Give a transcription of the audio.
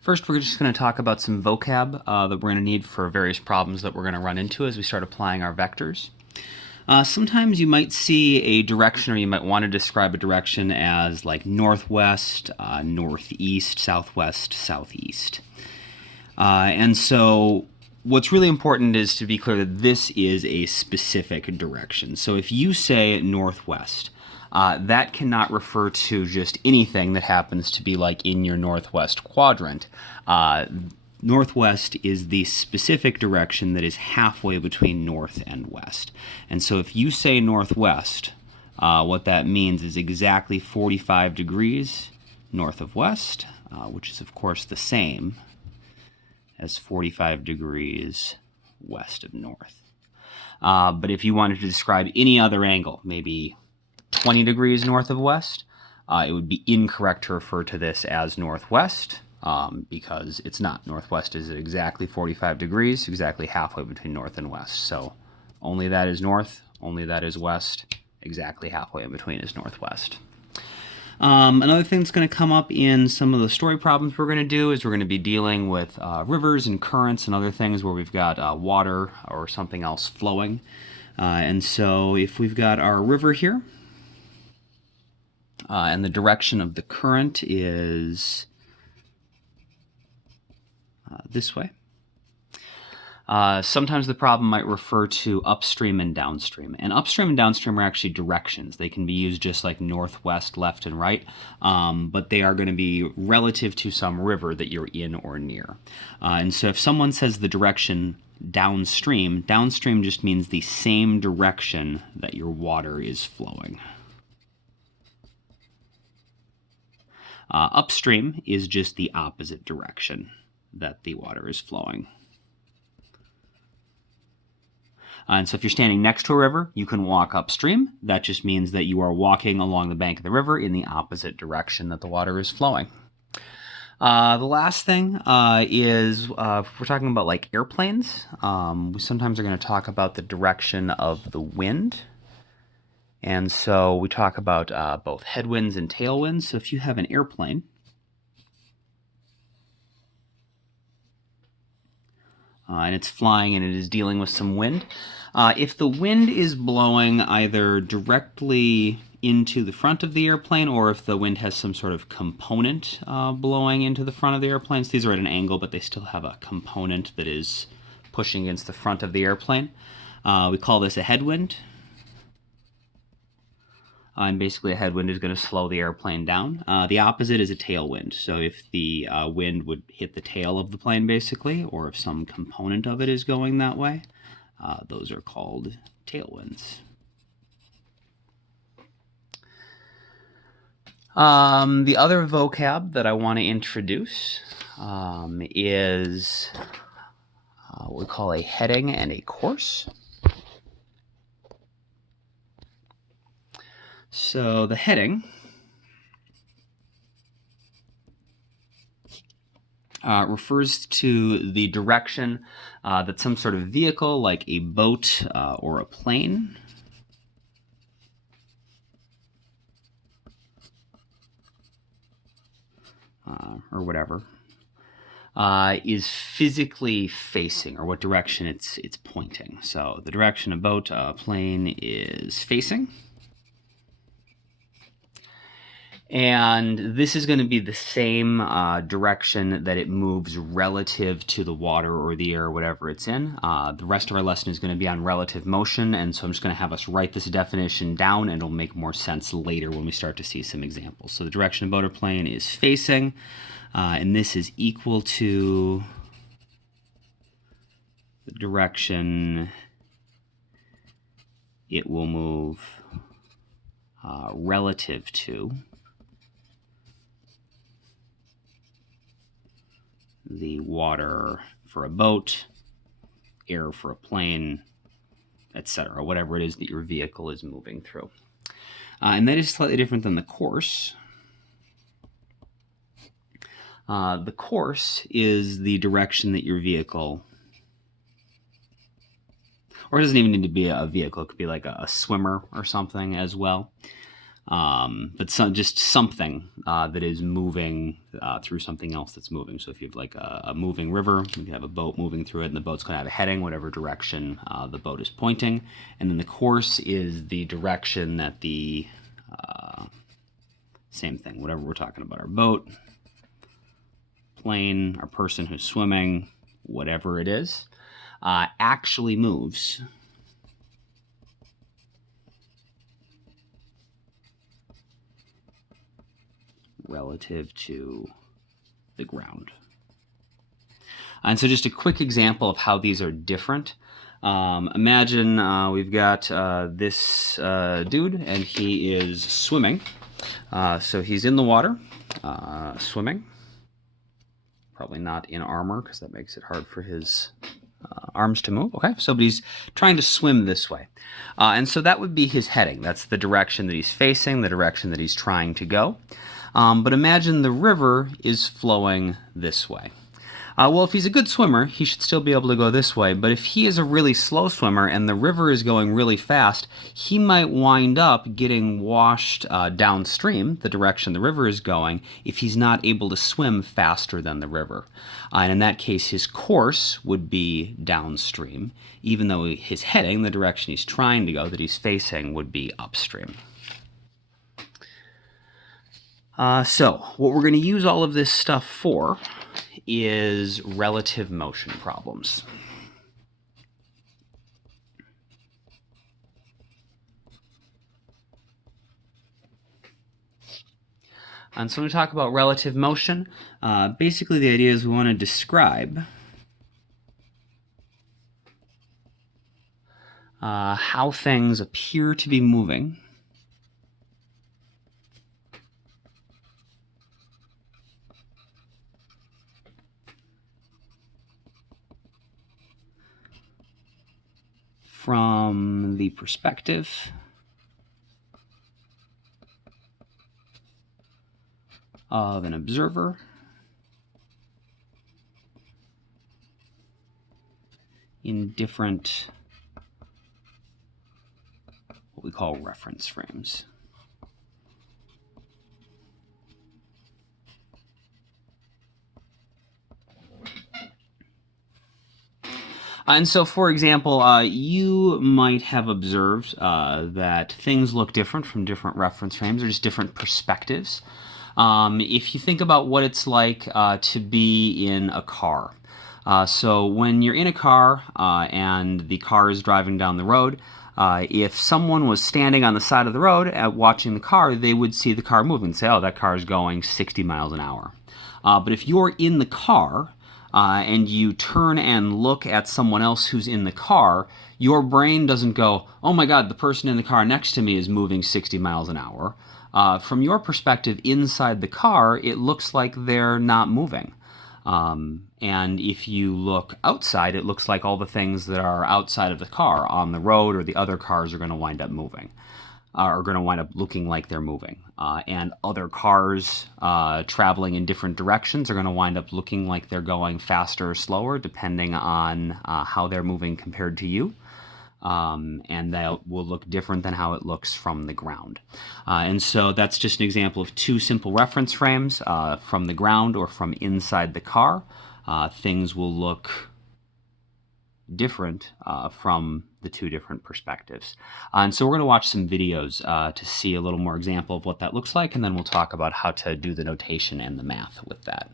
First, we're just going to talk about some vocab that we're going to need for various problems that we're going to run into as we start applying our vectors. Sometimes you might see a direction, or you might want to describe a direction as like northwest, northeast, southwest, southeast. And so what's really important is to be clear that this is a specific direction. So if you say northwest, that cannot refer to just anything that happens to be like in your northwest quadrant. Northwest is the specific direction that is halfway between north and west. And so if you say northwest, what that means is exactly 45 degrees north of west, which is of course the same as 45 degrees west of north. But if you wanted to describe any other angle, maybe 20 degrees north of west, it would be incorrect to refer to this as northwest because it's not. Northwest is exactly 45 degrees, exactly halfway between north and west. So only that is north, only that is west, exactly halfway in between is northwest. Another thing that's going to come up in some of the story problems we're going to do is we're going to be dealing with rivers and currents and other things where we've got water or something else flowing. And so if we've got our river here, and the direction of the current is this way. Sometimes the problem might refer to upstream and downstream. And upstream and downstream are actually directions. They can be used just like northwest, left, and right, but they are going to be relative to some river that you're in or near. And so if someone says the direction downstream, downstream just means the same direction that your water is flowing. Upstream is just the opposite direction that the water is flowing. And so if you're standing next to a river, you can walk upstream. That just means that you are walking along the bank of the river in the opposite direction that the water is flowing. The last thing is we're talking about like airplanes. We sometimes are going to talk about the direction of the wind. And so we talk about both headwinds and tailwinds. So if you have an airplane, and it's flying and it is dealing with some wind, if the wind is blowing either directly into the front of the airplane or if the wind has some sort of component blowing into the front of the airplane, so these are at an angle but they still have a component that is pushing against the front of the airplane, we call this a headwind. And basically a headwind is going to slow the airplane down. The opposite is a tailwind. So if the wind would hit the tail of the plane basically, or if some component of it is going that way, those are called tailwinds. The other vocab that I want to introduce is what we call a heading and a course. So the heading refers to the direction that some sort of vehicle, like a boat or a plane, or whatever, is physically facing, or what direction it's pointing. So the direction a boat, a plane is facing. And this is going to be the same direction that it moves relative to the water or the air or whatever it's in. The rest of our lesson is going to be on relative motion, and so I'm just going to have us write this definition down, and it'll make more sense later when we start to see some examples. So the direction a boat or plane is facing, and this is equal to the direction it will move relative to the water for a boat, air for a plane, etc., whatever it is that your vehicle is moving through. And that is slightly different than the course. The course is the direction that your vehicle, or it doesn't even need to be a vehicle, it could be like a swimmer or something as well. but just something that is moving through something else that's moving. So if you have like a moving river, you can have a boat moving through it, and the boat's going to have a heading, whatever direction the boat is pointing. And then the course is the direction that the, same thing, whatever we're talking about, our boat, plane, our person who's swimming, whatever it is, actually moves relative to the ground. And so just a quick example of how these are different. Imagine we've got this dude, and he is swimming. So he's in the water, swimming. Probably not in armor, because that makes it hard for his arms to move. Okay, so but he's trying to swim this way. And so that would be his heading. That's the direction that he's facing, the direction that he's trying to go. But imagine the river is flowing this way. Well, if he's a good swimmer, he should still be able to go this way. But if he is a really slow swimmer and the river is going really fast, he might wind up getting washed downstream, the direction the river is going, if he's not able to swim faster than the river. And in that case, his course would be downstream, even though his heading, the direction he's trying to go, that he's facing, would be upstream. So what we're going to use all of this stuff for is relative motion problems. And so when we talk about relative motion, basically the idea is we want to describe how things appear to be moving from the perspective of an observer in different, what we call reference frames. And so, for example, you might have observed that things look different from different reference frames, or just different perspectives. If you think about what it's like to be in a car. So when you're in a car and the car is driving down the road, if someone was standing on the side of the road watching the car, they would see the car moving and say, oh, that car is going 60 miles an hour. But if you're in the car, and you turn and look at someone else who's in the car, your brain doesn't go, oh my God, the person in the car next to me is moving 60 miles an hour. From your perspective inside the car, it looks like they're not moving. And if you look outside, it looks like all the things that are outside of the car on the road or the other cars are going to wind up moving. Are going to wind up looking like they're moving. And other cars traveling in different directions are going to wind up looking like they're going faster or slower, depending on how they're moving compared to you. And that will look different than how it looks from the ground. And so that's just an example of two simple reference frames, from the ground or from inside the car. Things will look different from the two different perspectives. And so we're going to watch some videos to see a little more example of what that looks like, and then we'll talk about how to do the notation and the math with that.